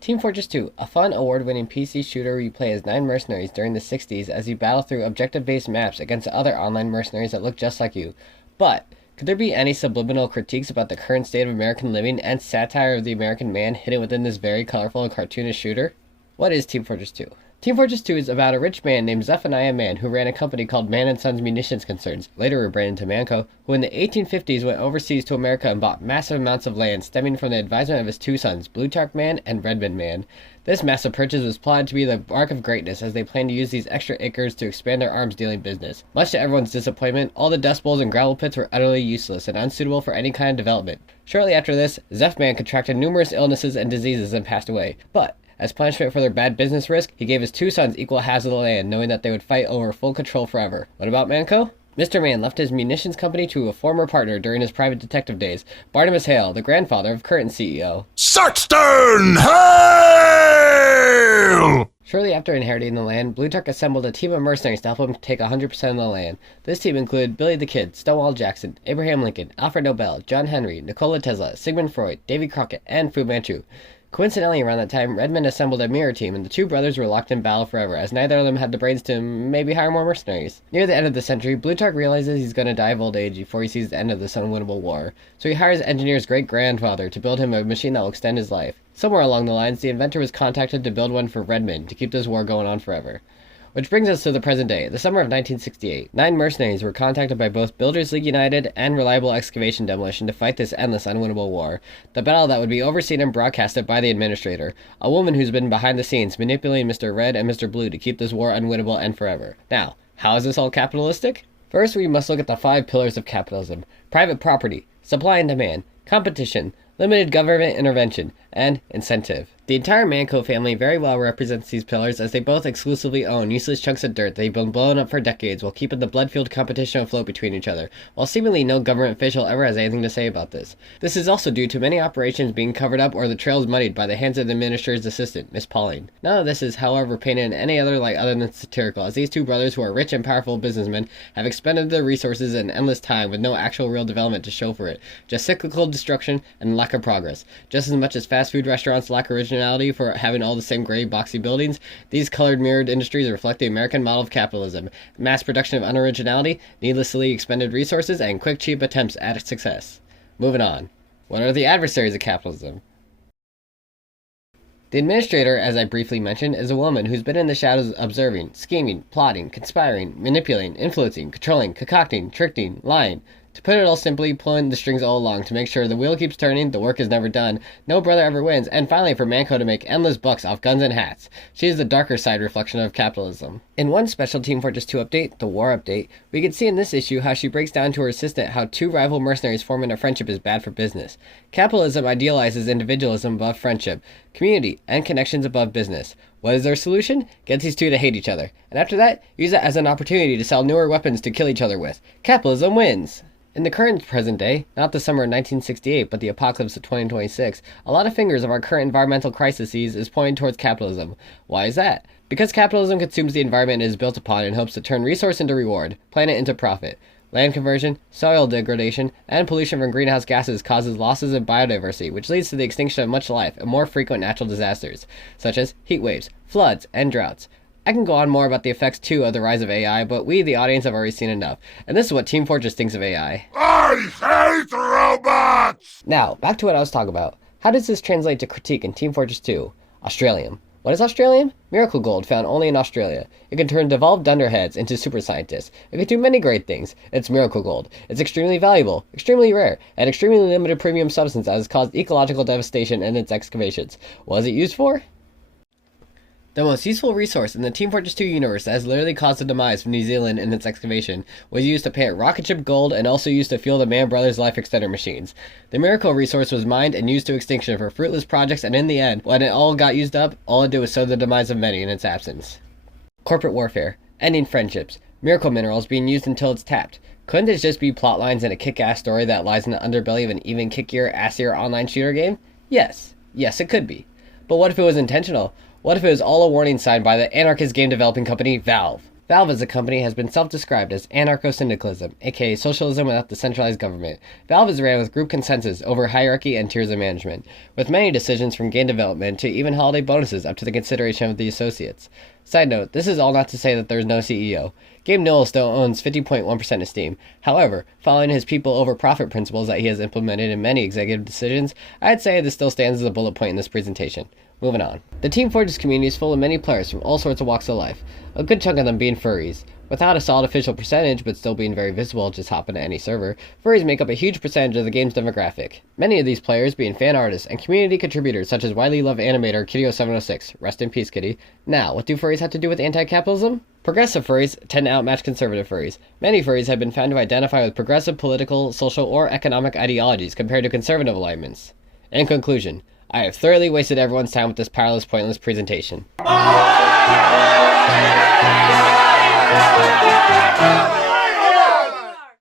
Team Fortress 2, a fun, award-winning PC shooter where you play as 9 mercenaries during the 60s as you battle through objective-based maps against other online mercenaries that look just like you. But, could there be any subliminal critiques about the current state of American living and satire of the American man hidden within this very colorful and cartoonish shooter? What is Team Fortress 2? Team Fortress 2 is about a rich man named Zephaniah Mann who ran a company called Mann & Sons Munitions Concerns, later rebranded to Manco, who in the 1850s went overseas to America and bought massive amounts of land stemming from the advisement of his 2 sons, Blutarch Mann and Redmond Mann. This massive purchase was plotted to be the mark of greatness as they planned to use these extra acres to expand their arms dealing business. Much to everyone's disappointment, all the dust bowls and gravel pits were utterly useless and unsuitable for any kind of development. Shortly after this, Zeph Mann contracted numerous illnesses and diseases and passed away. But, as punishment for their bad business risk, he gave his 2 sons equal halves of the land, knowing that they would fight over full control forever. What about Manco? Mr. Mann left his munitions company to a former partner during his private detective days, Barnabas Hale, the grandfather of current CEO Saxton Hale! Shortly after inheriting the land, Blutarch assembled a team of mercenaries to help him take 100% of the land. This team included Billy the Kid, Stonewall Jackson, Abraham Lincoln, Alfred Nobel, John Henry, Nikola Tesla, Sigmund Freud, Davy Crockett, and Fu Manchu. Coincidentally, around that time, Redmond assembled a mirror team, and the 2 brothers were locked in battle forever, as neither of them had the brains to maybe hire more mercenaries. Near the end of the century, Blutarch realizes he's going to die of old age before he sees the end of this unwinnable war, so he hires engineer's great-grandfather to build him a machine that will extend his life. Somewhere along the lines, the inventor was contacted to build one for Redmond to keep this war going on forever. Which brings us to the present day, the summer of 1968. 9 mercenaries were contacted by both Builders League United and Reliable Excavation Demolition to fight this endless, unwinnable war. The battle that would be overseen and broadcasted by the administrator, a woman who's been behind the scenes manipulating Mr. Red and Mr. Blue to keep this war unwinnable and forever. Now, how is this all capitalistic? First, we must look at the 5 pillars of capitalism: private property, supply and demand, competition, limited government intervention, and incentive. The entire Manco family very well represents these pillars as they both exclusively own useless chunks of dirt they've been blown up for decades while keeping the blood-fueled competition afloat between each other, while seemingly no government official ever has anything to say about this. This is also due to many operations being covered up or the trails muddied by the hands of the minister's assistant, Miss Pauline. None of this is, however, painted in any other light other than satirical, as these 2 brothers who are rich and powerful businessmen have expended their resources in endless time with no actual real development to show for it, just cyclical destruction and lack of progress. Just as much as fast food restaurants lack originality for having all the same gray, boxy buildings, these colored mirrored industries reflect the American model of capitalism: mass production of unoriginality, needlessly expended resources, and quick, cheap attempts at success. Moving on. What are the adversaries of capitalism? The administrator, as I briefly mentioned, is a woman who's been in the shadows observing, scheming, plotting, conspiring, manipulating, influencing, controlling, concocting, tricking, lying. To put it all simply, pulling the strings all along to make sure the wheel keeps turning, the work is never done, no brother ever wins, and finally for Manco to make endless bucks off guns and hats. She is the darker side reflection of capitalism. In one special Team Fortress 2 update, the War Update, we can see in this issue how she breaks down to her assistant how 2 rival mercenaries forming a friendship is bad for business. Capitalism idealizes individualism above friendship, community, and connections above business. What is their solution? Get these 2 to hate each other, and after that, use it as an opportunity to sell newer weapons to kill each other with. Capitalism wins! In the current present day, not the summer of 1968, but the apocalypse of 2026, a lot of fingers of our current environmental crises is pointing towards capitalism. Why is that? Because capitalism consumes the environment it is built upon in hopes to turn resource into reward, planet into profit. Land conversion, soil degradation, and pollution from greenhouse gases causes losses in biodiversity, which leads to the extinction of much life and more frequent natural disasters, such as heat waves, floods, and droughts. I can go on more about the effects, too, of the rise of AI, but we, the audience, have already seen enough. And this is what Team Fortress thinks of AI. I hate robots! Now, back to what I was talking about. How does this translate to critique in Team Fortress 2? Australium. What is Australium? Miracle gold found only in Australia. It can turn devolved dunderheads into super scientists. It can do many great things. It's miracle gold. It's extremely valuable, extremely rare, and extremely limited premium substance that has caused ecological devastation in its excavations. What is it used for? The most useful resource in the Team Fortress 2 universe that has literally caused the demise of New Zealand in its excavation was used to pay rocket ship gold and also used to fuel the Mann Brothers life extender machines. The miracle resource was mined and used to extinction for fruitless projects, and in the end, when it all got used up, all it did was sow the demise of many in its absence. Corporate warfare, ending friendships, miracle minerals being used until it's tapped. Couldn't this just be plot lines in a kick-ass story that lies in the underbelly of an even kickier, assier online shooter game? Yes, it could be. But what if it was intentional? What if it was all a warning sign by the anarchist game developing company, Valve? Valve as a company has been self-described as anarcho-syndicalism, aka socialism without the centralized government. Valve is ran with group consensus over hierarchy and tiers of management, with many decisions from game development to even holiday bonuses up to the consideration of the associates. Side note, this is all not to say that there is no CEO. Gabe Newell still owns 50.1% of Steam. However, following his people over profit principles that he has implemented in many executive decisions, I'd say this still stands as a bullet point in this presentation. Moving on. The Team Fortress community is full of many players from all sorts of walks of life, a good chunk of them being furries. Without a solid official percentage, but still being very visible just hop into any server, furries make up a huge percentage of the game's demographic. Many of these players being fan artists and community contributors such as widely loved animator Kitty0706, rest in peace Kitty. Now, what do furries have to do with anti-capitalism? Progressive furries tend to outmatch conservative furries. Many furries have been found to identify with progressive political, social, or economic ideologies compared to conservative alignments. In conclusion, I have thoroughly wasted everyone's time with this powerless, pointless presentation.